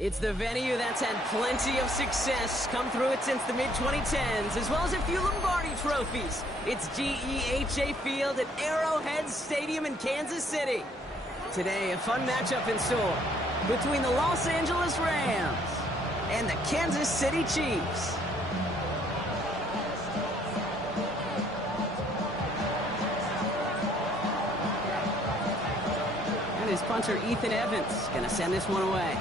It's the venue that's had plenty of success, come through it since the mid-2010s, as well as a few Lombardi trophies. It's GEHA Field at Arrowhead Stadium in Kansas City. Today, a fun matchup in store between the Los Angeles Rams and the Kansas City Chiefs. And his punter, Ethan Evans, gonna send this one away.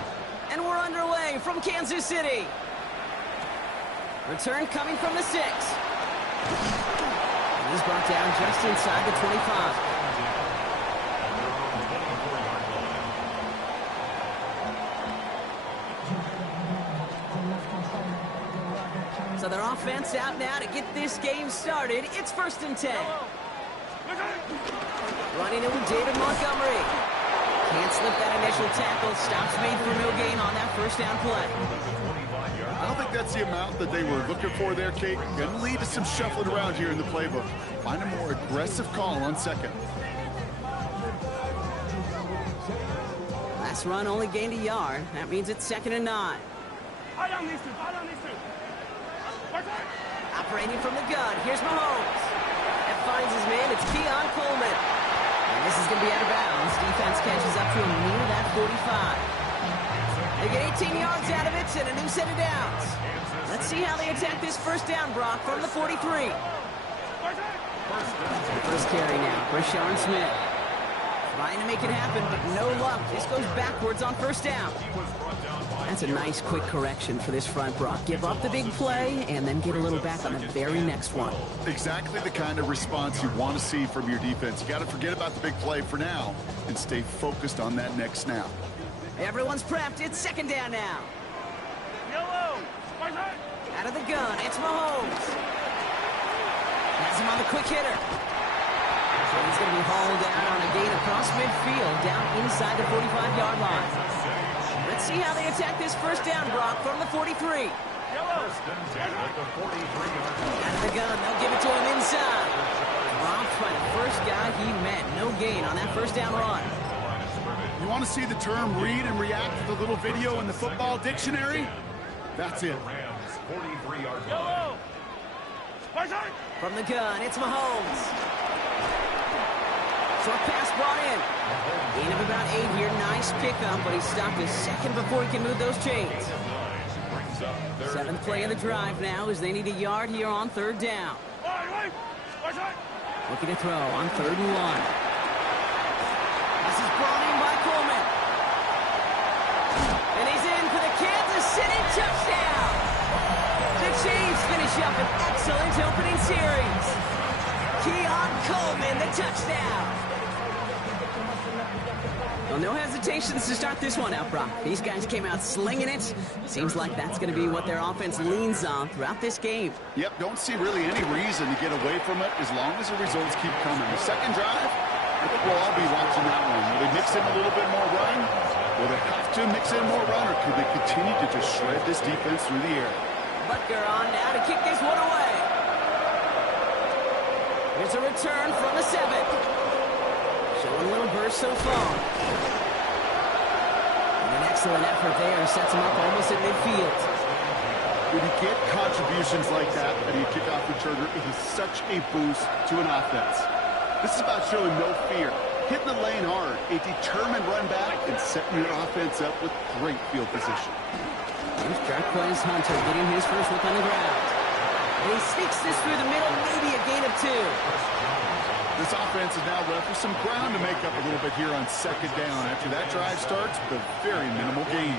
And we're underway from Kansas City. Return coming from the 6. And he's brought down just inside the 25. So their offense out now to get this game started. It's 1st and 10. Running it with David Montgomery. Can't slip that initial tackle. Stops made for no gain on that first down play. I don't think that's the amount that they were looking for there, Kate. Going to lead to some shuffling around here in the playbook. Find a more aggressive call on 2nd. Last run only gained a yard. That means it's 2nd and 9. Operating from the gun. Here's Mahomes. That finds his man. It's Keon Coleman. And this is going to be out of bounds. Defense catches up to him near that 45. They get 18 yards out of it and a new set of downs. Let's see how they attack this first down, Brock, from the 43. First carry now, Brashard Smith. Trying to make it happen, but no luck. This goes backwards on first down. That's a nice quick correction for this front, Brock. Give up the big play and then get a little back on the very next one. Exactly the kind of response you want to see from your defense. You got to forget about the big play for now and stay focused on that next snap. Everyone's prepped. It's 2nd down now. Out of the gun, it's Mahomes. Has him on the quick hitter. He's going to be hauled down on a gain across midfield, down inside the 45-yard line. Let's see how they attack this first down, Brock, from the 43. Out of the gun, they'll give it to him inside. Dropped by the first guy he met. No gain on that first down run. You want to see the term read and react to the little video in the football dictionary? That's it. From the gun, it's Mahomes. Short pass brought in. Gain of about 8 here. Nice pickup, but he stopped a second before he can move those chains. 7th play of the drive now as they need a yard here on 3rd down. Looking to throw on 3rd and 1. This is brought in by Coleman. And he's in for the Kansas City touchdown. The Chiefs finish up an excellent opening series. Keon Coleman, the touchdown. Well, no hesitations to start this one out, Brock. These guys came out slinging it. Seems like that's going to be what their offense leans on throughout this game. Yep, don't see really any reason to get away from it as long as the results keep coming. The second drive, I think we'll all be watching that one. Will they mix in a little bit more run? Will they have to mix in more run, or could they continue to just shred this defense through the air? Butker on now to kick this one away. Here's a return from the 7. Showing a little burst so far. And an excellent effort there sets him up almost at midfield. When you get contributions like that and you kick off returner, it is such a boost to an offense. This is about showing no fear, hitting the lane hard, a determined run back, and setting your offense up with great field position. Here's Jarquez Hunter getting his first look on the ground. And he sneaks this through the middle, maybe a gain of 2. This offense is now left with some ground to make up a little bit here on 2nd down after that drive starts with a very minimal gain.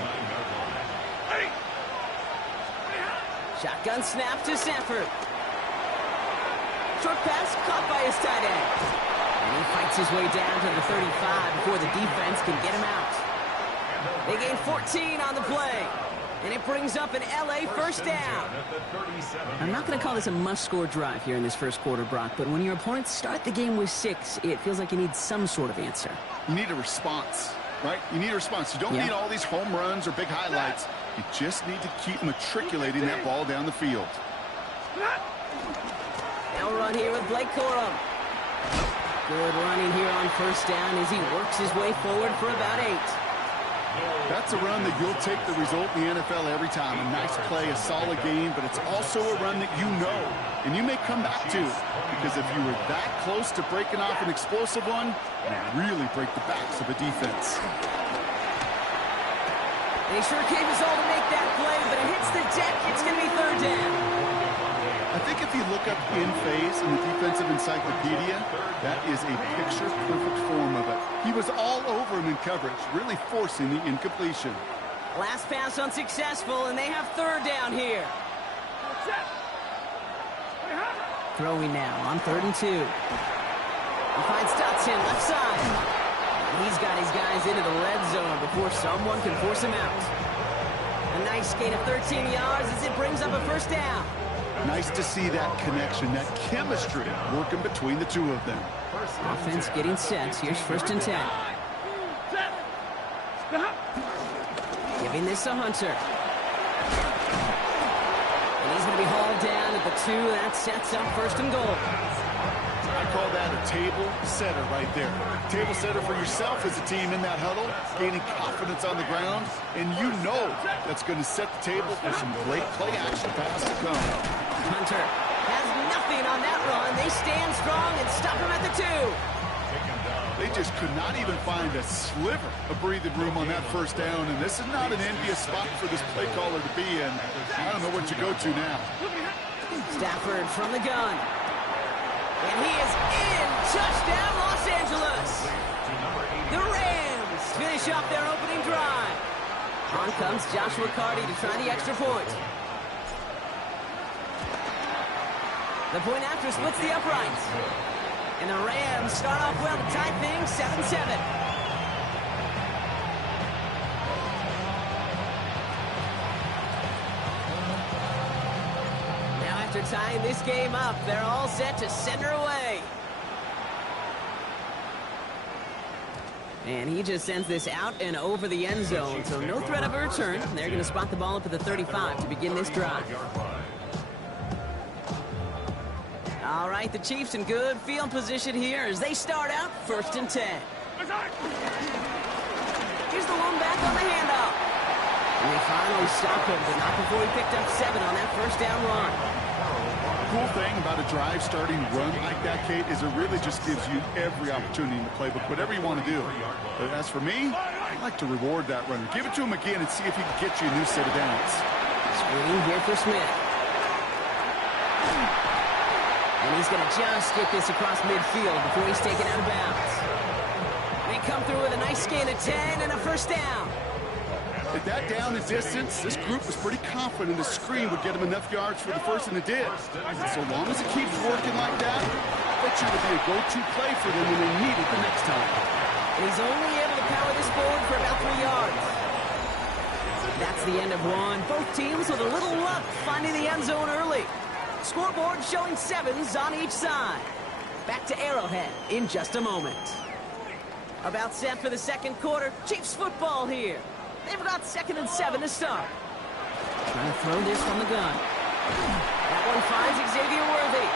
Shotgun snap to Sanford. Short pass caught by his tight end. And he fights his way down to the 35 before the defense can get him out. They gain 14 on the play. And it brings up an LA first down. I'm not going to call this a must-score drive here in this first quarter, Brock, but when your opponents start the game with 6, it feels like you need some sort of answer. You need a response, right? You need a response. You don't need all these home runs or big highlights. You just need to keep matriculating that ball down the field. Now run here with Blake Corum. Good running here on first down as he works his way forward for about 8. That's a run that you'll take the result in the NFL every time. A nice play, a solid game, but it's also a run that you know and you may come back to. Because if you were that close to breaking off an explosive one, you really break the backs of a defense. They sure gave us all to make that play, but it hits the deck. It's going to be third down. I think if you look up in phase in the defensive encyclopedia, that is a picture-perfect form of it. He was all over him in coverage, really forcing the incompletion. Last pass unsuccessful, and they have third down here. Throwing now on 3rd and 2. He finds Dotson left side. He's got his guys into the red zone before someone can force him out. A nice gain of 13 yards as it brings up a first down. Nice to see that connection, that chemistry working between the two of them. Offense getting set. Here's 1st and 10. Giving this to Hunter. And he's going to be hauled down at the 2. That sets up 1st and goal. I call that a table setter right there. Table setter for yourself as a team in that huddle, gaining confidence on the ground, and you know that's going to set the table for some great play action pass to come. Hunter has nothing on that run. They stand strong and stop him at the 2. They just could not even find a sliver of breathing room on that first down, and this is not an envious spot for this play caller to be in. I don't know what you go to now. Stafford from the gun. And he is in. Touchdown, Los Angeles. The Rams finish off their opening drive. On comes Joshua Carty to try the extra point. The point after splits the uprights. And the Rams start off well to tie things 7-7. Now after tying this game up, they're all set to send her away. And he just sends this out and over the end zone, so no threat of a return. They're going to spot the ball up at the 35 to begin this drive. All right, the Chiefs in good field position here as they start out 1st and 10. Here's the one back on the handoff. And they finally stop him, but not before he picked up 7 on that first down run. Cool thing about a drive starting run like that, Kate, is it really just gives you every opportunity in the playbook, whatever you want to do. But as for me, I like to reward that runner. Give it to him again and see if he can get you a new set of downs. Screen here for Smith. And he's going to just get this across midfield before he's taken out of bounds. They come through with a nice gain of 10 and a first down. At that down and distance, this group was pretty confident the screen would get him enough yards for the first, and it did. And so long as it keeps working like that, I bet you it'll be a go-to play for them when they need it the next time. And he's only able to power this forward for about 3 yards. That's the end of one. Both teams with a little luck finding the end zone early. Scoreboard showing 7s on each side. Back to Arrowhead in just a moment. About set for the second quarter. Chiefs football here. They've got 2nd and 7 to start. Trying to throw this from the gun. That one finds Xavier Worthy.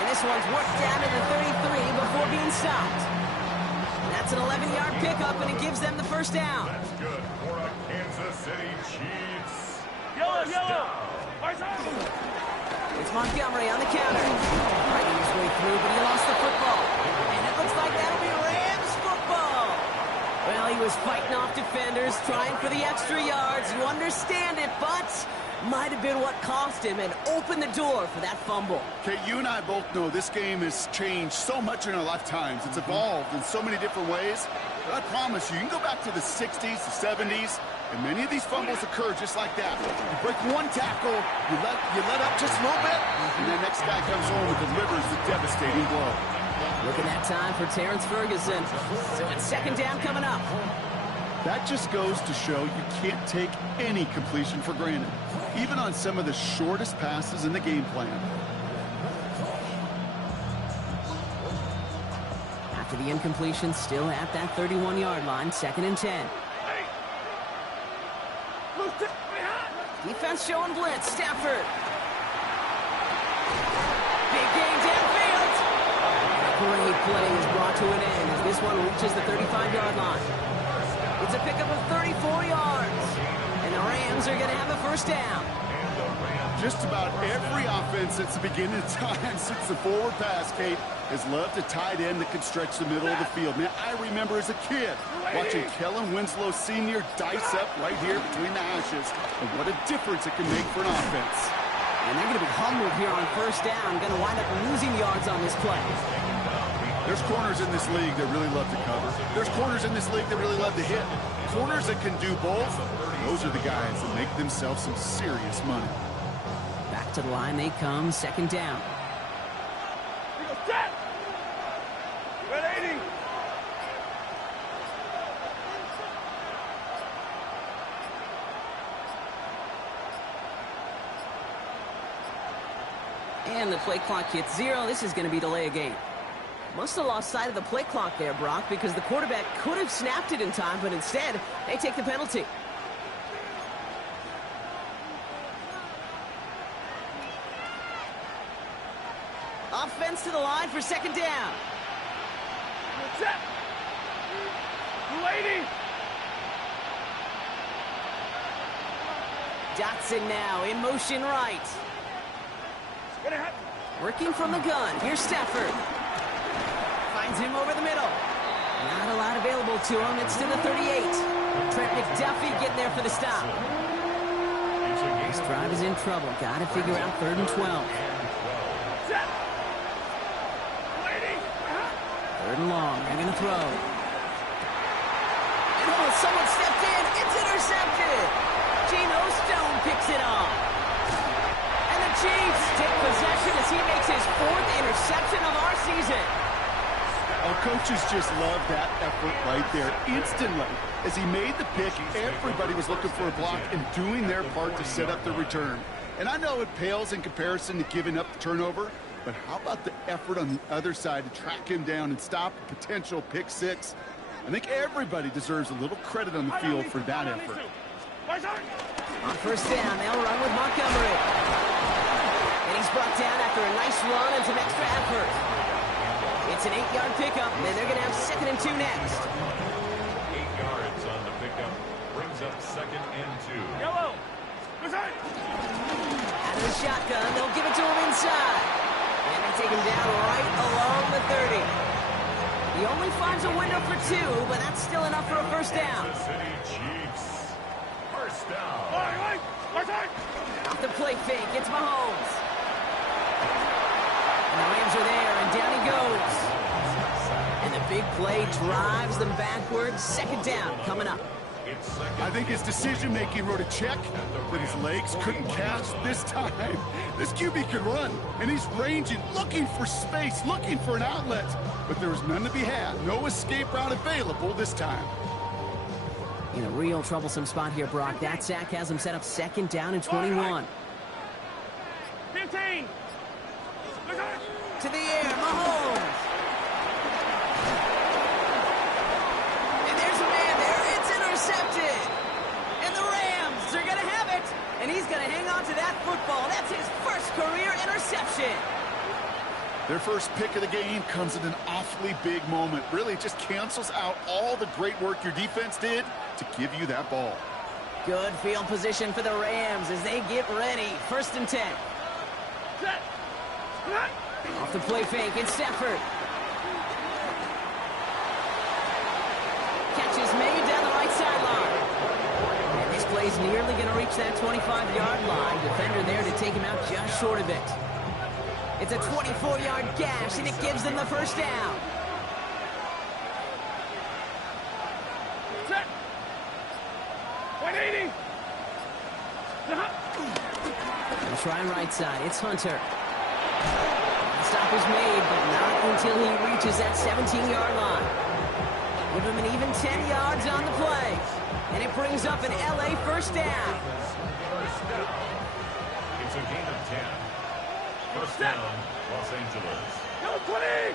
And this one's worked down to the 33 before being stopped. That's an 11-yard pickup, and it gives them the first down. That's good for the Kansas City Chiefs. Yellow. It's Montgomery on the counter. Fighting his way through, but he lost the football. And it looks like that'll be Rams football. Well, he was fighting off defenders, trying for the extra yards. You understand it, but might have been what cost him and opened the door for that fumble. Okay, you and I both know this game has changed so much in our lifetimes. It's evolved in so many different ways. But I promise you can go back to the 60s, the 70s, and many of these fumbles occur just like that. You break one tackle, you let up just a little bit, and the next guy comes home and delivers the devastating blow. Look at that time for Terrence Ferguson. So it's 2nd down coming up. That just goes to show you can't take any completion for granted, even on some of the shortest passes in the game plan. After the incompletion, still at that 31-yard line, 2nd and 10. Defense showing blitz. Stafford. Big gain downfield. A great play is brought to an end as this one reaches the 35-yard line. It's a pickup of 34 yards. And the Rams are going to have a first down. Just about every offense since the beginning of time, since the forward pass, Kate, has loved a tight end that can stretch the middle of the field. Man, I remember as a kid watching Kellen Winslow Sr. dice up right here between the hashes. And what a difference it can make for an offense. And they're going to be humbled here on first down. Going to wind up losing yards on this play. There's corners in this league that really love to cover. There's corners in this league that really love to hit. Corners that can do both, those are the guys that make themselves some serious money. Back to the line they come, second down. And the play clock hits 0. This is going to be delay a game. Must have lost sight of the play clock there, Brock, because the quarterback could have snapped it in time, but instead, they take the penalty. Offense to the line for second down. Set. Waiting. Dotson now in motion right. Working from the gun. Here's Stafford. Finds him over the middle. Not a lot available to him. It's to the 38. Trent McDuffie getting there for the stop. This drive is in trouble. Got to figure out 3rd and 12. 3rd and long. They're going to throw. And oh, someone stepped in. It's intercepted. Geno Stone picks it off. And the Chiefs take possession as he makes his 4th interception of our season. Our coaches just love that effort right there. Instantly, as he made the pick, everybody was looking for a block and doing their part to set up the return. And I know it pales in comparison to giving up the turnover, but how about the effort on the other side to track him down and stop a potential pick six? I think everybody deserves a little credit on the field for that effort. On first down, they'll run with Montgomery. And he's brought down after a nice run and some extra effort. It's an 8-yard pickup, and they're going to have 2nd and 2 next. 8 yards on the pickup brings up 2nd and 2. Yellow. Out of the shotgun, they'll give it to him inside. And they take him down right along the 30. He only finds a window for 2, but that's still enough for a first down. Kansas City Chiefs. First down. Off the play fake, it's Mahomes. And the Rams are there, and down he goes. And the big play drives them backwards. 2nd down coming up. I think his decision-making wrote a check that his legs couldn't catch this time. This QB could run, and he's ranging, looking for space, looking for an outlet. But there was none to be had. No escape route available this time. In a real troublesome spot here, Brock. That sack has him set up 2nd down and 21. 15. To the air, Mahomes. And there's a man there. It's intercepted. And the Rams are going to have it. And he's going to hang on to that football. That's his first career interception. Their first pick of the game comes at an awfully big moment. Really, it just cancels out all the great work your defense did to give you that ball. Good field position for the Rams as they get ready. 1st and 10. Set. Off the play fake, it's Stafford. Catch is made down the right sideline. And this play's nearly going to reach that 25-yard line. Defender there to take him out just short of it. It's a 24-yard gash, and it gives them the first down. Set. 180. And try right side, it's Hunter. Stop is made, but not until he reaches that 17-yard line. Give him an even 10 yards on the play. And it brings up an LA first down. It's a gain of 10. First down, Los Angeles. Go 20.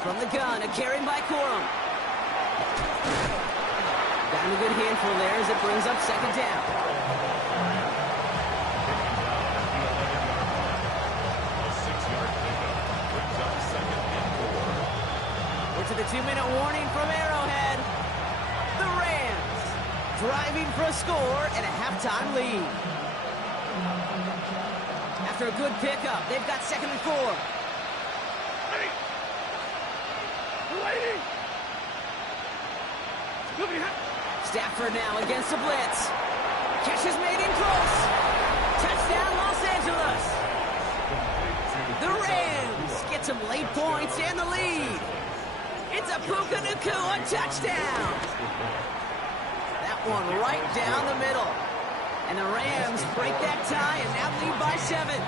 From the gun, a carry by Corum. Got a good handful there as it brings up 2nd down. A 6-yard pickup brings up 2nd and 4. to the 2-minute warning from Arrowhead. The Rams driving for a score and a halftime lead. After a good pickup, they've got 2nd and 4. Waiting. Stafford now against the blitz. Catch is made in close. Touchdown, Los Angeles. The Rams get some late points and the lead. It's a Puka Nacua touchdown. That one right down the middle. And the Rams break that tie and now lead by 7.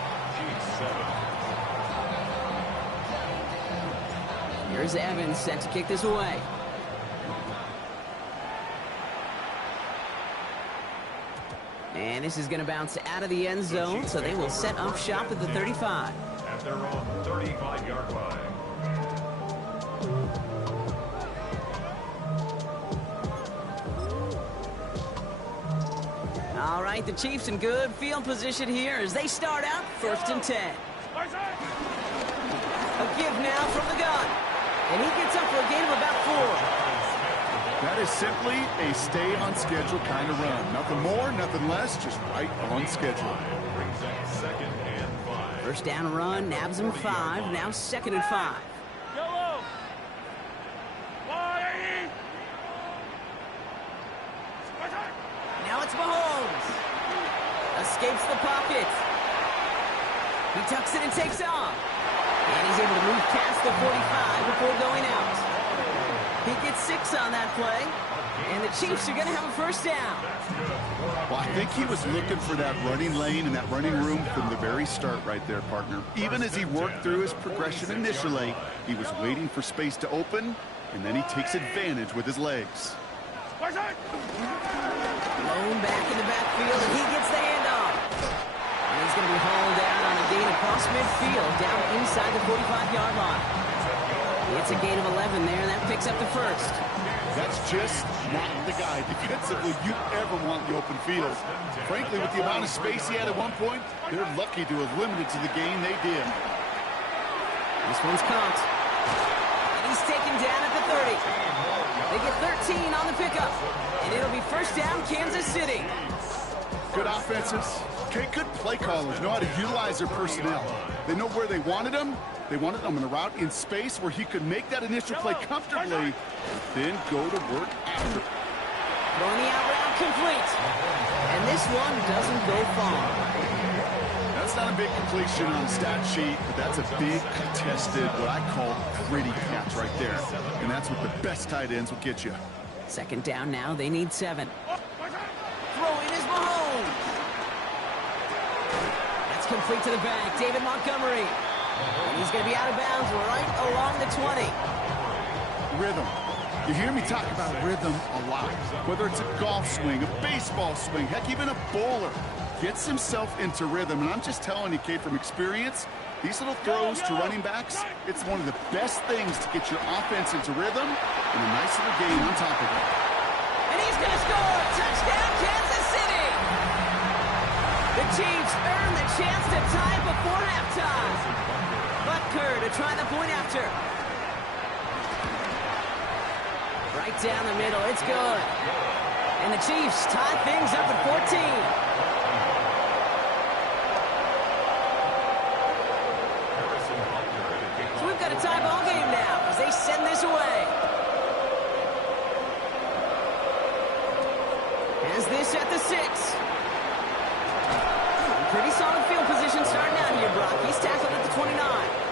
Here's Evans set to kick this away. And this is going to bounce out of the end zone, so they will set up shop at the 35. At their own 35-yard line. All right, the Chiefs in good field position here as they start out 1st and 10. A give now from the gun. And he gets up for a gain of about 4. That is simply a stay-on-schedule kind of run. Nothing more, nothing less, just right on schedule. Brings up 2nd and 5. First down run, nabs him 5, now 2nd and 5. Yellow. Why? Now it's Mahomes. Escapes the pocket. He tucks it and takes off. And he's able to move past the 45 before going out. He gets 6 on that play. And the Chiefs are going to have a first down. Well, I think he was looking for that running lane and that running room from the very start right there, partner. Even as he worked through his progression initially, he was waiting for space to open, and then he takes advantage with his legs. Blown back in the backfield, and he gets the handoff. And he's going to be hauled down on a gain across midfield, down inside the 45-yard line. It's a gain of 11 there, and that picks up the first. That's just not the guy defensively you ever want the open field. Frankly, with the amount of space he had at one point, they're lucky to have limited to the gain they did. This one's caught. And he's taken down at the 30. They get 13 on the pickup. And it'll be first down, Kansas City. Good offenses. Okay, good play callers know how to utilize their personnel. They know where they wanted them. They wanted him in a route in space where he could make that initial play comfortably, then go to work after. Throwing the out route complete. And this one doesn't go far. That's not a big completion on the stat sheet, but that's a big contested, what I call gritty catch right there. And that's what the best tight ends will get you. 2nd down now, they need 7. Throwing is Mahomes. That's complete to the back, David Montgomery. And he's going to be out of bounds right along the 20. Rhythm. You hear me talk about rhythm a lot. Whether it's a golf swing, a baseball swing, heck, even a bowler gets himself into rhythm. And I'm just telling you, Kate, from experience, these little throws to running backs, it's one of the best things to get your offense into rhythm and a nice little gain on top of it. And he's going to score! Touchdown, Kansas City! The Chiefs earn the chance to tie before halftime. Butker to try the point after. Right down the middle, it's good. And the Chiefs tie things up at 14. So we've got a tie ball game now as they send this away. Has this at the 6. Pretty solid field position starting out here, Brock. He's tackled at the 29.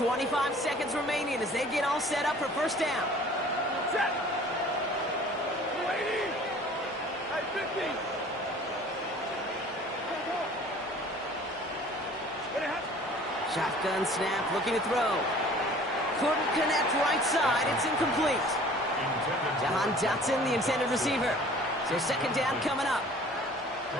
25 seconds remaining as they get all set up for first down. Set. 280. At 50. Shotgun snap, looking to throw. Couldn't connect right side. It's incomplete. Jahan Dotson, the intended receiver. So second down coming up.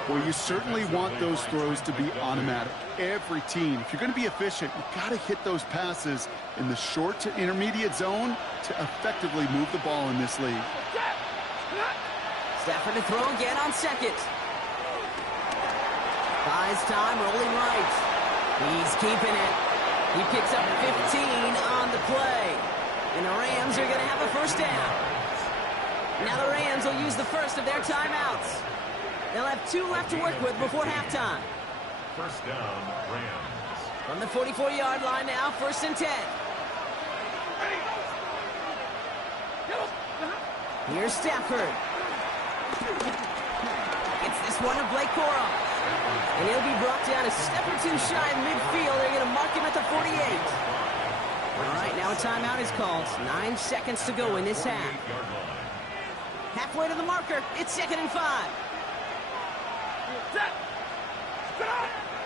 Well, you certainly want those throws to be automatic. Every team, if you're going to be efficient, you've got to hit those passes in the short to intermediate zone to effectively move the ball in this league. Stafford to throw again on second. Buys time, rolling right. He's keeping it. He picks up 15 on the play. And the Rams are going to have a first down. Now the Rams will use the first of their timeouts. They'll have 2 left to work with before halftime. First down, Rams. From the 44-yard line now, first and 10. Here's Stafford. Gets this one to Blake Corum. And he'll be brought down a step or two shy of midfield. They're going to mark him at the 48. All right, now a timeout is called. 9 seconds to go in this half. Halfway to the marker. It's 2nd and 5.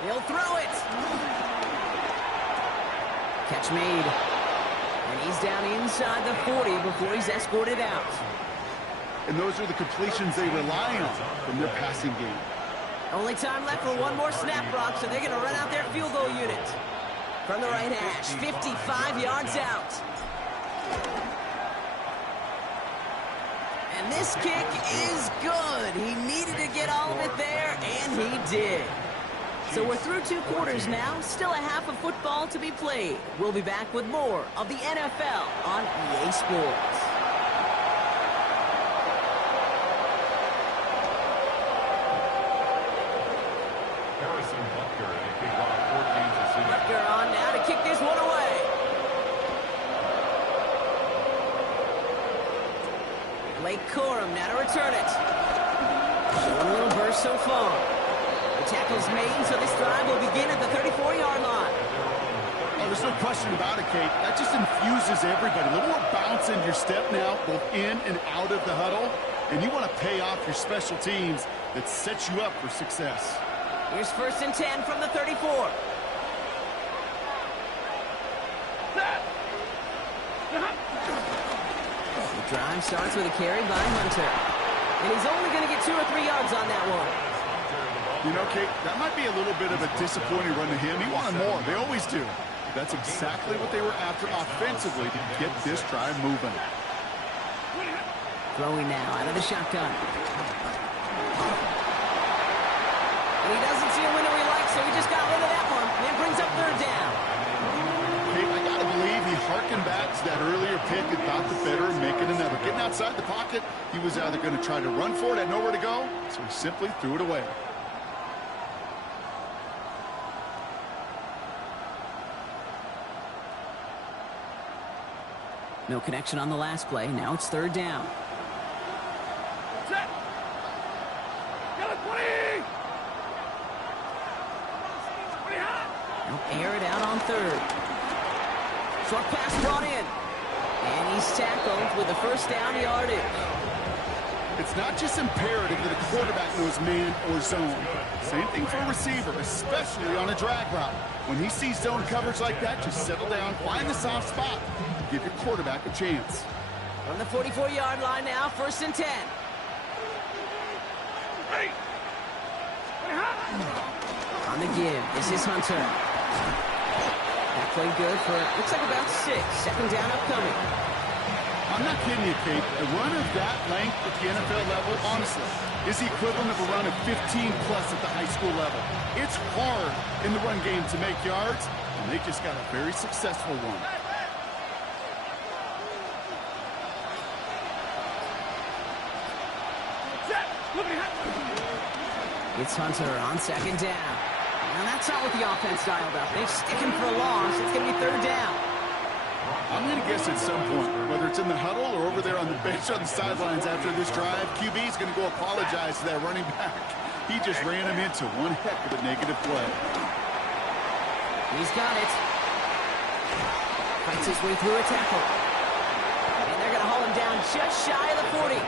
He'll throw it. Catch made. And he's down inside the 40 before he's escorted out. And those are the completions they rely on from their passing game. Only time left for one more snap, Brock, so they're going to run out their field goal unit. From the right hash, 55 yards out. And this kick is good. He needed to get all of it there, and he did. So we're through 2 quarters now. Still a half of football to be played. We'll be back with more of the NFL on EA Sports. Harrison Butker and a kickoff for Kansas City. Butker on now to kick this one away. Blake Corum now to return it. Showing a little burst so far. The tackle's made, so this drive will begin at the 34-yard line. Oh, there's no question about it, Kate. That just infuses everybody. A little more bounce in your step now, both in and out of the huddle. And you want to pay off your special teams that sets you up for success. Here's first and 10 from the 34. The drive starts with a carry by Hunter. And he's only going to get 2 or 3 yards on that one. You know, Kate, that might be a little bit of a disappointing run to him. He wanted more. They always do. That's exactly what they were after offensively to get this drive moving. Throwing now out of the shotgun. And he doesn't see a window he likes, so he just got rid of that one. And it brings up third down. Kate, I got to believe he harkened back to that earlier pick and thought the better of making another. Getting outside the pocket, he was either going to try to run for it, had nowhere to go, so he simply threw it away. No connection on the last play. Now it's third down. Set. Get it, 20. They'll air it out on third. Short pass brought in. And he's tackled with the first down yardage. It's not just imperative that a quarterback knows man or zone. Same thing for a receiver, especially on a drag route. When he sees zone coverage like that, just settle down, find the soft spot, give your quarterback a chance. From the 44-yard line now, first and 10. On the give, this is Hunter. That played good for, looks like about 6. Second down upcoming. I'm not kidding you, Kate. A run of that length at the NFL level, honestly, is the equivalent of a run of 15-plus at the high school level. It's hard in the run game to make yards, and they just got a very successful one. It's Hunter on second down. Now that's not what the offense dialed up. They stick him for a loss. It's going to be third down. I'm going to guess at some point, whether it's in the huddle or over there on the bench on the sidelines after this drive, QB is going to go apologize to that running back. He just ran him into one heck of a negative play. He's got it. Fights his way through a tackle. And they're going to haul him down just shy of the 40.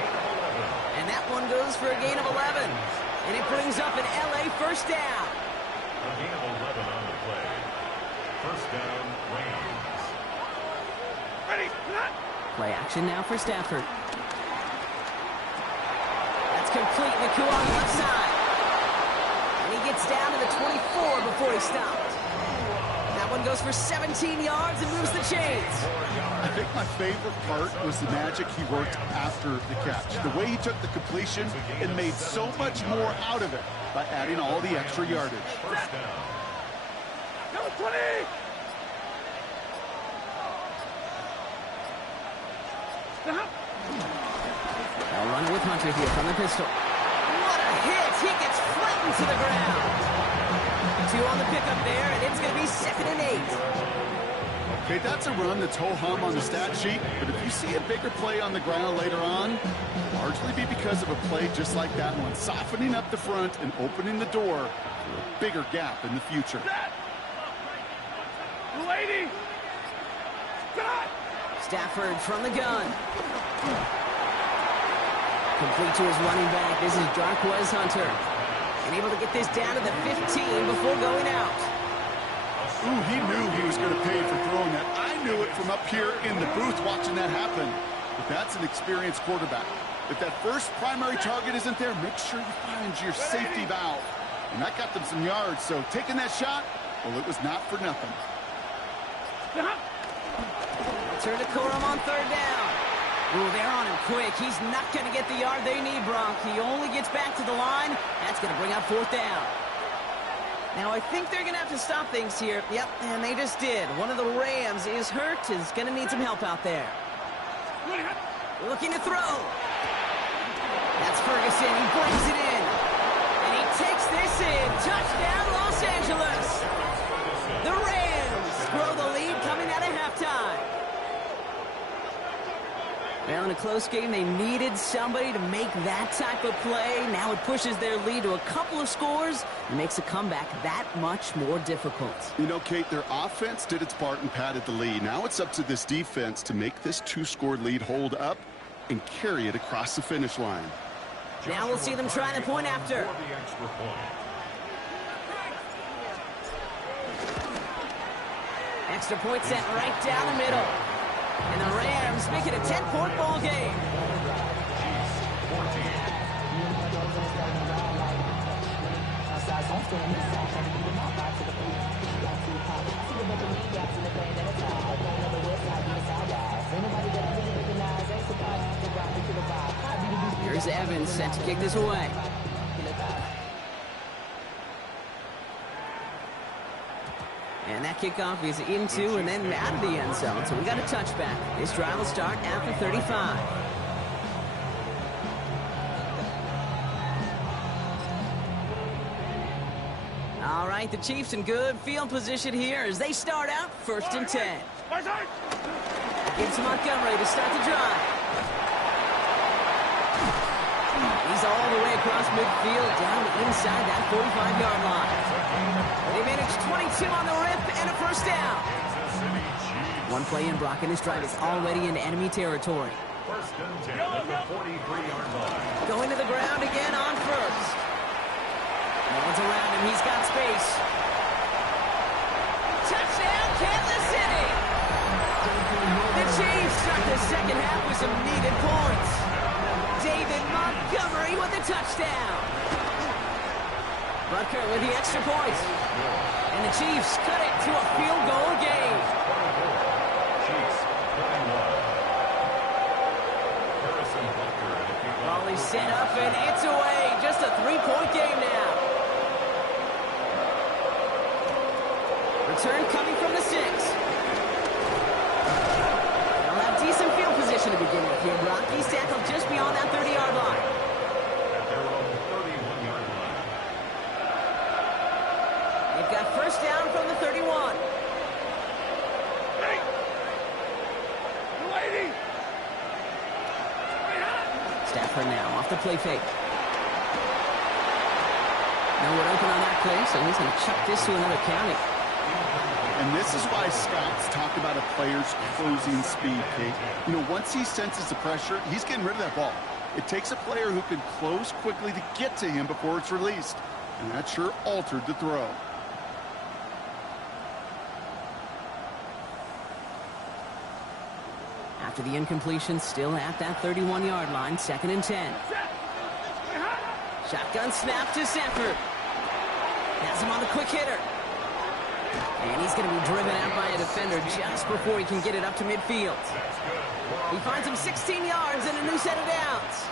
And that one goes for a gain of 11. And it brings up an LA first down. A gain of 11 on the play. First down, Rams. Ready, not. Play action now for Stafford. That's complete. Nacua on the left side. And he gets down to the 24 before he stopped. That one goes for 17 yards and moves the chains. I think my favorite part was the magic he worked after the catch. The way he took the completion and made so much more out of it by adding all the extra yardage. First down. Number 20. Stop. They'll run it with Hunter here from the pistol. What a hit! He gets flattened to the ground. 2 on the pickup there, and it's going to be 2nd and 8. Okay, that's a run that's ho-hum on the stat sheet, but if you see a bigger play on the ground later on, largely be because of a play just like that one, softening up the front and opening the door for a bigger gap in the future. Set. 280. Stop. Stafford from the gun. Complete to his running back. This is Jarquez Hunter. And able to get this down to the 15 before going out. Ooh, he knew he was going to pay for throwing that. I knew it from up here in the booth watching that happen. But that's an experienced quarterback. If that first primary target isn't there, make sure you find your safety valve. And that got them some yards, so taking that shot, well, it was not for nothing. Stop. Turn to Corum on 3rd down. Ooh, they're on him quick. He's not going to get the yard they need, Bronk. He only gets back to the line. That's going to bring up 4th down. Now, I think they're going to have to stop things here. Yep, and they just did. One of the Rams is hurt. Is going to need some help out there. Looking to throw. That's Ferguson. He brings it in. And he takes this in. Touchdown, Los Angeles. The Rams grow the lead coming out of halftime. Well, in a close game, they needed somebody to make that type of play. Now it pushes their lead to a couple of scores and makes a comeback that much more difficult. You know, Kate, their offense did its part and padded the lead. Now it's up to this defense to make this 2-score lead hold up and carry it across the finish line. Now we'll see them try the point after. For the extra point. Extra point set right down the middle. And the Rams make it a 10-point ball game. Here's Evans set to kick this away. And that kickoff is into and then out of the end zone. So we got a touchback. This drive will start at the 35. All right, the Chiefs in good field position here as they start out 1st and 10. Gives Montgomery to start the drive. He's all the way across midfield down inside that 45-yard line. They managed 22 on the rip and a first down. One play in, Brock, and this drive is already in enemy territory. 1st and 10 at the 43-yard line. Going to the ground again on 1st. No one's around him. He's got space. Touchdown, Kansas City! The Chiefs start the second half with some needed points. David Montgomery with a touchdown. Butker with the extra point. And the Chiefs cut it to a field goal game. Chiefs 21. Harrison Butker at the kickoff. Ball is set up and it's away. Just a 3-point game now. Return coming from the 6. They'll have decent field position to begin with here. Brock, he's tackled just beyond that 30-yard line. At their own 31-yard line. They've got first down from the 31. Hey. 280. Stafford now off the play fake. No one open on that play, so he's going to chuck this to another county. And this is why scouts talk about a player's closing speed, Kate. You know, once he senses the pressure, he's getting rid of that ball. It takes a player who can close quickly to get to him before it's released. And that sure altered the throw. After the incompletion, still at that 31-yard line, 2nd and 10. Shotgun snap to Sanford. Has him on the quick hitter. And he's going to be driven out by a defender just before he can get it up to midfield. He finds him 16 yards and a new set of downs.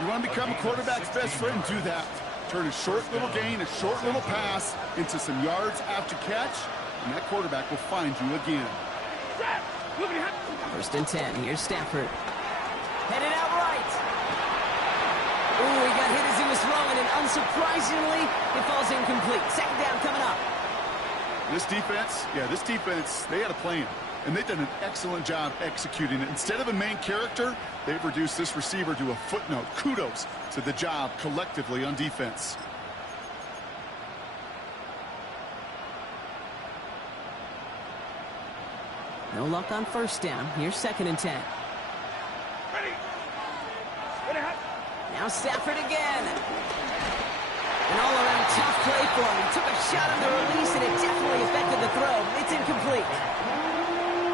You want to become a quarterback's best friend? Do that. Turn a short little gain, a short little pass into some yards after catch, and that quarterback will find you again. 1st and 10. Here's Stafford. Headed out right. Ooh, he got hit as he was throwing, and unsurprisingly, it falls incomplete. 2nd down coming up. This defense, they had a plan, and they've done an excellent job executing it. Instead of a main character, they've reduced this receiver to a footnote. Kudos to the job collectively on defense. No luck on 1st down. Here's 2nd and 10. Now Stafford again. An all-around tough play for him. He took a shot on the release, and it definitely affected the throw. It's incomplete.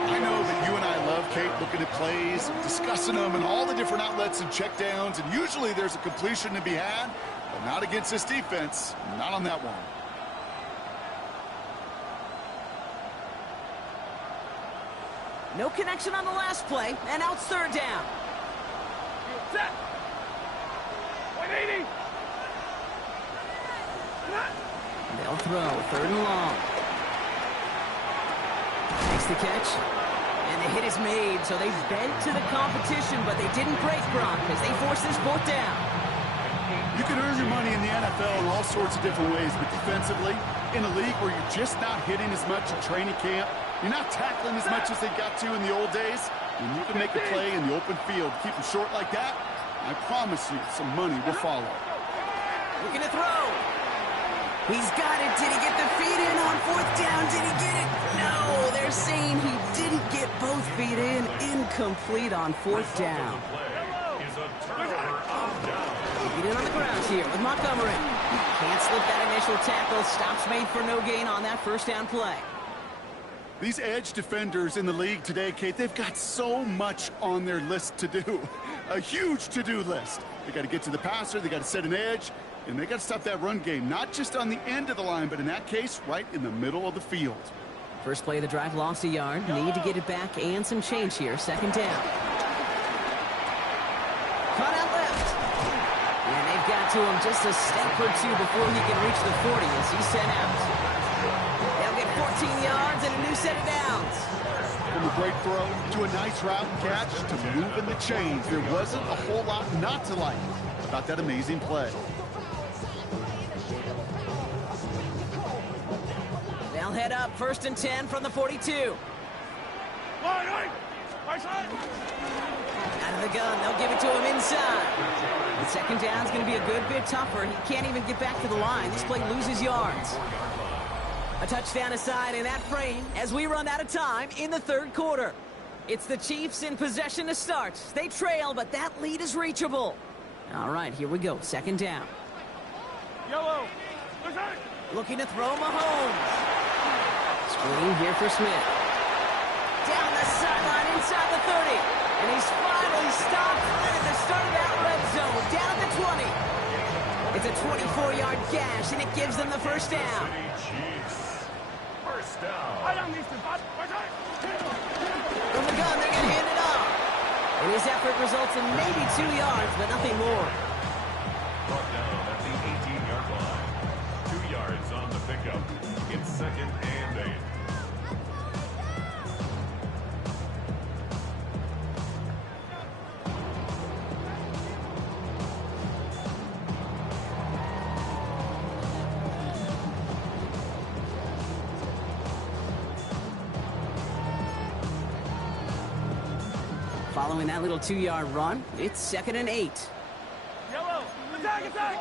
I know that you and I love, Kate, looking at plays, discussing them, and all the different outlets and checkdowns, and usually there's a completion to be had, but not against this defense. Not on that one. No connection on the last play, and now it's 3rd down. Set. 180. They'll throw 3rd and long. Makes the catch, and the hit is made, so they bent to the competition, but they didn't break, Gronk, as they force this 4th down. You can earn your money in the NFL in all sorts of different ways, but defensively, in a league where you're just not hitting as much in training camp, you're not tackling as much as they got to in the old days, and you can make a play in the open field. Keep them short like that, I promise you some money will follow. Looking to throw. He's got it. Did he get the feet in on 4th down? Did he get it? No, they're saying he didn't get both feet in. Incomplete on 4th down. Get in on the ground here with Montgomery. Can't slip that initial tackle. Stops made for no gain on that 1st down play. These edge defenders in the league today, Kate, they've got so much on their list to do. A huge to-do list. They got to get to the passer, they got to set an edge, and they got to stop that run game, not just on the end of the line, but in that case, right in the middle of the field. First play of the drive lost a yard. Need to get it back and some change here. 2nd down. Cut out left. And they've got to him just a step or two before he can reach the 40 as he's sent out. They'll get 14 yards and a new set of downs. From a great throw to a nice route and catch to moving the chains, there wasn't a whole lot not to like about that amazing play. They'll head up 1st and 10 from the 42. Right side. Out of the gun, they'll give it to him inside. The 2nd down's going to be a good bit tougher. He can't even get back to the line. This play loses yards. A touchdown aside in that frame as we run out of time in the 3rd quarter. It's the Chiefs in possession to start. They trail, but that lead is reachable. All right, here we go. 2nd down. Yellow. Looking to throw Mahomes. Screen here for Smith. Down the sideline inside the 30. And he's finally stopped right at the start of that red zone. Down at the 20. It's a 24-yard gash, and it gives them the 1st down. First down. From the gun, they're going to hand it off. And his effort results in maybe 2 yards, but nothing more. Brought down at the 18-yard line. 2 yards on the pickup. It's 2nd and 8. Following that little 2-yard run, it's 2nd and 8. Yellow. Attack.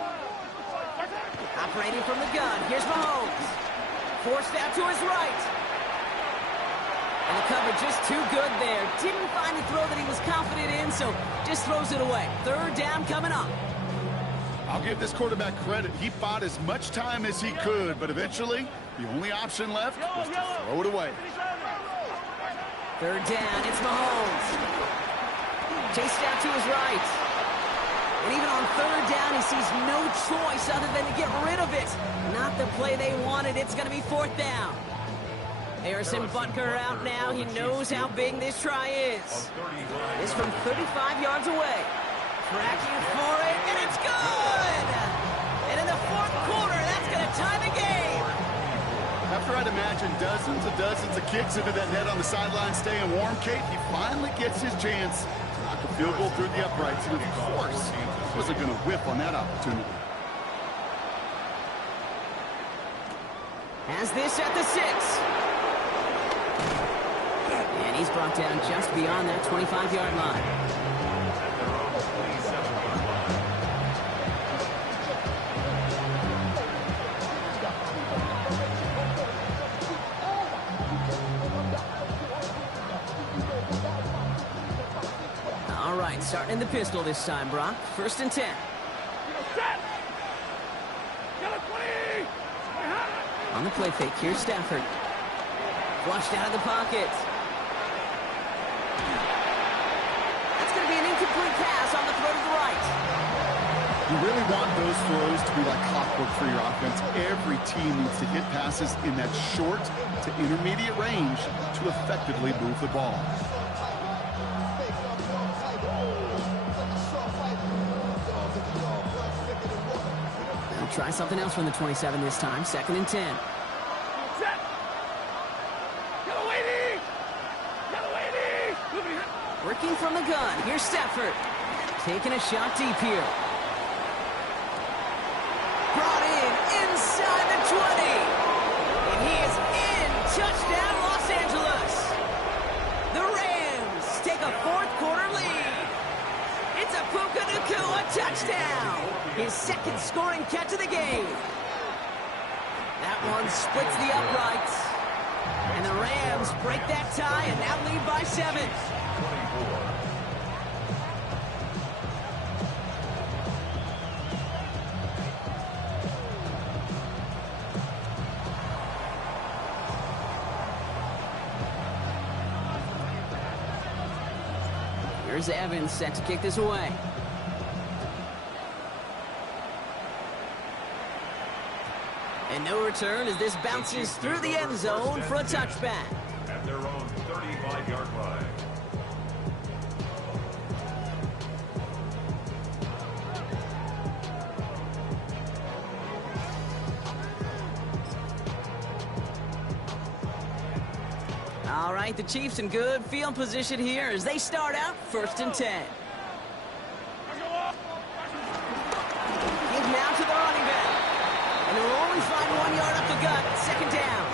Operating from the gun, here's Mahomes. Forced out to his right. And the cover just too good there. Didn't find the throw that he was confident in, so just throws it away. Third down coming up. I'll give this quarterback credit. He bought as much time as he could, but eventually, the only option left was to throw it away. Third down, it's Mahomes. Chased out to his right. And even on third down, he sees no choice other than to get rid of it. Not the play they wanted. It's going to be fourth down. Harrison Butker out now. He knows how big this try is. It's from 35 yards away. Tracking for it, and it's good! And in the fourth quarter, that's going to tie the game. After I'd imagine dozens of kicks into that net on the sideline staying warm, Kate, he finally gets his chance to knock a field goal through the uprights. And of course, he wasn't going to whiff on that opportunity. Has this at the 6. And he's brought down just beyond that 25-yard line. All right, starting in the pistol this time, Brock. First and 10. On the play fake, here's Stafford. Flushed out of the pocket. That's going to be an incomplete pass on the throw to the right. You really want those throws to be like clockwork for your offense. Every team needs to hit passes in that short to intermediate range to effectively move the ball. They'll try something else from the 27 this time. Second and 10. Working from the gun. Here's Stafford. Taking a shot deep here. Brought in inside the 20. And he is in. Touchdown, Los Angeles. The Rams take a fourth quarter lead. It's a Puka Nacua touchdown. His second scoring catch of the game. That one splits the uprights. And the Rams break that tie and now lead by 7. Here's Evans set to kick this away. And no return as this bounces through the end zone for a touchback. At their own 35-yard line. All right, the Chiefs in good field position here as they start out first and 10. Give now to the running back. And they'll only find 1 yard up the gut. Second down.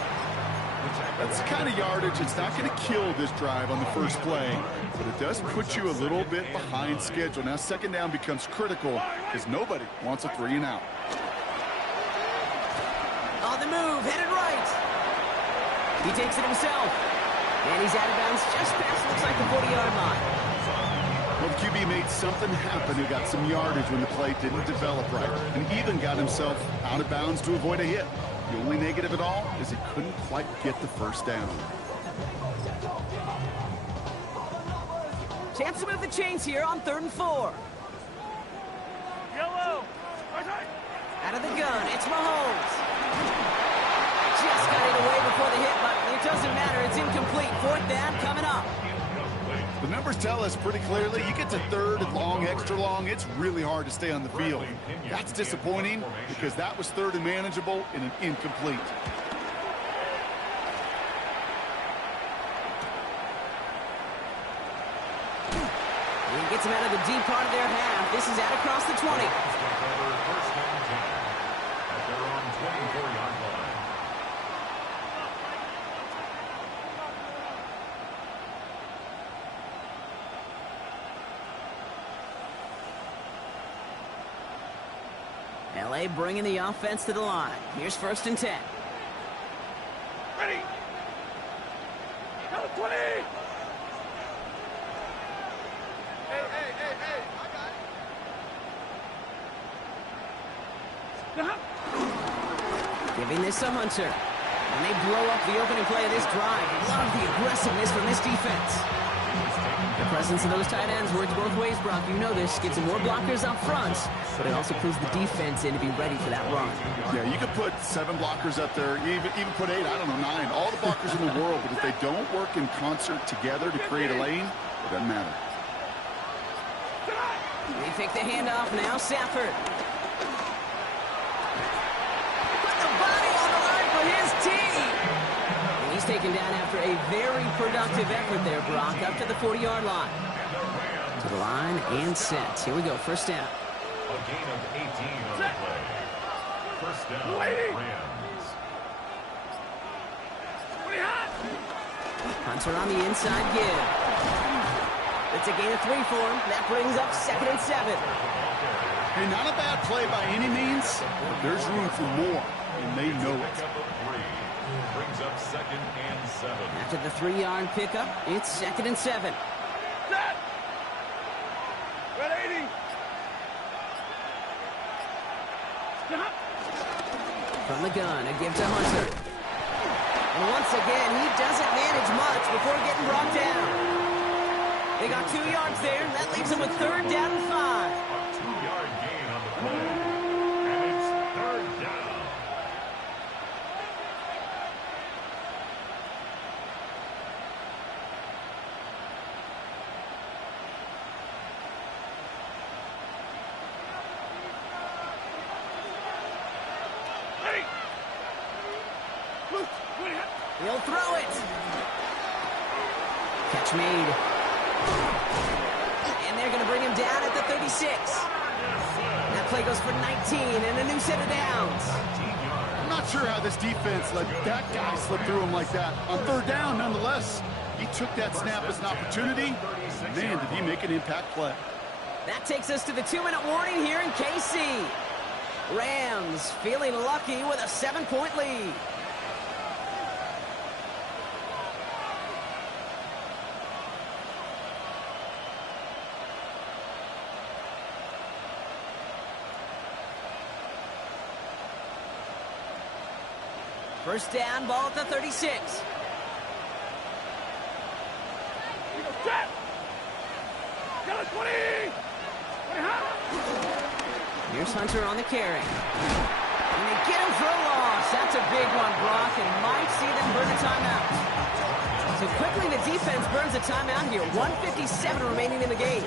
That's the kind of yardage it's not going to kill this drive on the first play, but it does put you a little bit behind schedule. Now second down becomes critical because nobody wants a 3 and out. On the move, headed right. He takes it himself. And he's out of bounds just past, looks like the 40-yard line. Well, the QB made something happen. He got some yardage when the play didn't develop right, and even got himself out of bounds to avoid a hit. The only negative at all is he couldn't quite get the first down. Chance to move the chains here on 3rd and 4. Yellow. Out of the gun, it's Mahomes. Just got it away before the hit, but it doesn't matter. It's incomplete. Fourth down coming up. The numbers tell us pretty clearly, you get to 3rd and long, extra long, it's really hard to stay on the field. That's disappointing because that was 3rd and manageable in an incomplete. He gets him out of the deep part of their half. This is out across the 20. At their own 24-yard line. LA bringing the offense to the line. Here's 1st and 10. Ready. 20. Hey, I got it. Giving this to Hunter. And they blow up the opening play of this drive. Love the aggressiveness from this defense. The presence of those tight ends works both ways, Brock. You know this. Gives them more blockers up front, but it also puts the defense in to be ready for that run. Yeah, you could put 7 blockers up there, even put 8, I don't know, 9. All the blockers in the world, but if they don't work in concert together to create a lane, it doesn't matter. They take the handoff now. Stafford. Put the body on the line for his team. And he's taken down after a very productive effort there, Brock, up to the 40-yard line. To the line and set. Here we go, first down. A gain of 18 on the play. First down, Rams. Hunter on the inside give. It's a gain of 3 for him. That brings up 2nd and 7. Hey, not a bad play by any means, but there's room for more, and they know it. Brings up 2nd and 7. After the 3-yard pickup, it's 2nd and 7. Set. Red 80. From the gun, a give to Hunter. And once again, he doesn't manage much before getting brought down. They got 2 yards there, and that leaves them with 3rd down and 5. A 2-yard gain on the play. And it's 3rd down. Ready. Look, He'll throw it. Catch made. And they're going to bring him down at the 36. That play goes for 19 and a new set of downs. I'm not sure how this defense let that guy slip through him like that. On 3rd down, nonetheless, he took that snap as an opportunity. Man, did he make an impact play. That takes us to the 2-minute warning here in KC. Rams feeling lucky with a 7-point lead. First down, ball at the 36. Set. Got it, 20. Here's Hunter on the carry. And they get him for a loss. That's a big one, Brock, and might see them burn a timeout. So quickly the defense burns a timeout here. 1:57 remaining in the game.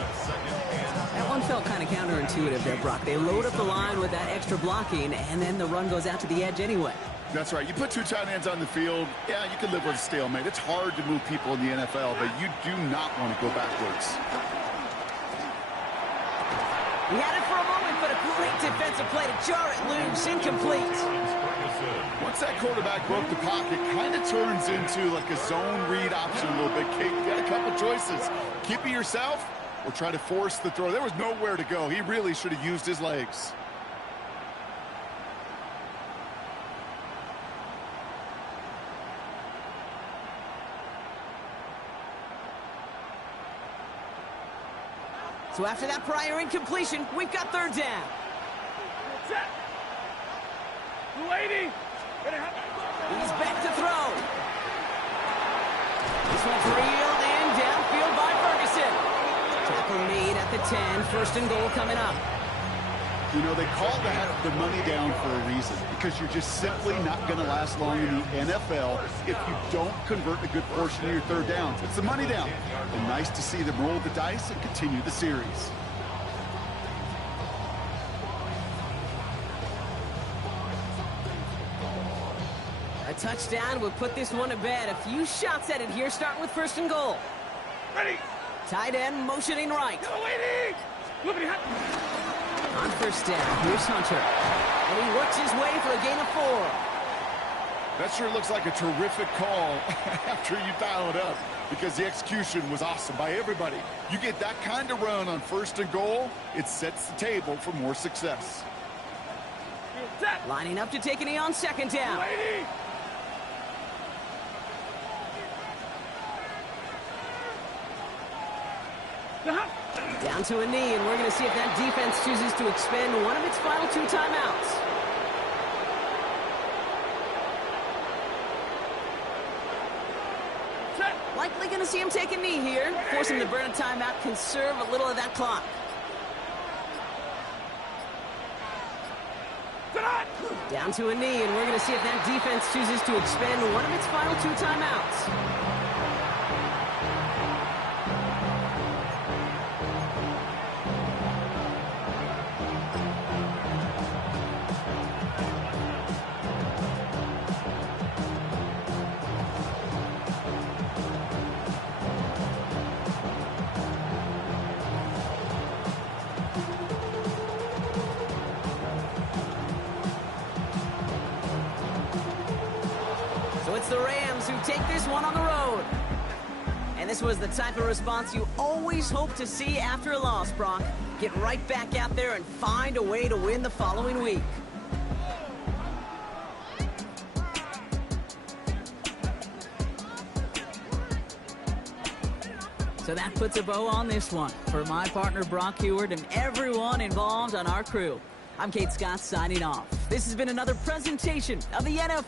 That one felt kind of counterintuitive there, Brock. They load up the line with that extra blocking, and then the run goes out to the edge anyway. That's right. You put 2 tight ends on the field, yeah, you can live with a stalemate. It's hard to move people in the NFL, but you do not want to go backwards. He had it for a moment, but a great defensive play to jar it loose. Incomplete. Once that quarterback broke the pocket, kind of turns into like a zone read option a little bit. Kate, you got a couple choices. Keep it yourself or try to force the throw. There was nowhere to go. He really should have used his legs. So after that prior incompletion, we've got 3rd down. Set. 280. He's back to throw. This one's reeled in downfield by Ferguson. Tackle made at the 10. 1st and goal coming up. You know, they call that the money down for a reason, because you're just simply not going to last long in the NFL if you don't convert a good portion of your 3rd downs. It's the money down. And nice to see them roll the dice and continue the series. A touchdown would put this one to bed. A few shots at it here, starting with 1st and goal. Ready. Tight end motioning right. 280. On 1st down, here's Hunter. And he works his way for a gain of 4. That sure looks like a terrific call after you dial it up, because the execution was awesome by everybody. You get that kind of run on 1st and goal, it sets the table for more success. Lining up to take a knee on 2nd down. Down to a knee, and we're going to see if that defense chooses to expend one of its final 2 timeouts. Likely going to see him take a knee here. Force him to burn a timeout, conserve a little of that clock. Down to a knee, and we're going to see if that defense chooses to expend one of its final 2 timeouts. So it's the Rams who take this one on the road. And this was the type of response you always hope to see after a loss, Brock. Get right back out there and find a way to win the following week. So that puts a bow on this one. For my partner, Brock Huard, and everyone involved on our crew, I'm Kate Scott signing off. This has been another presentation of the NFL.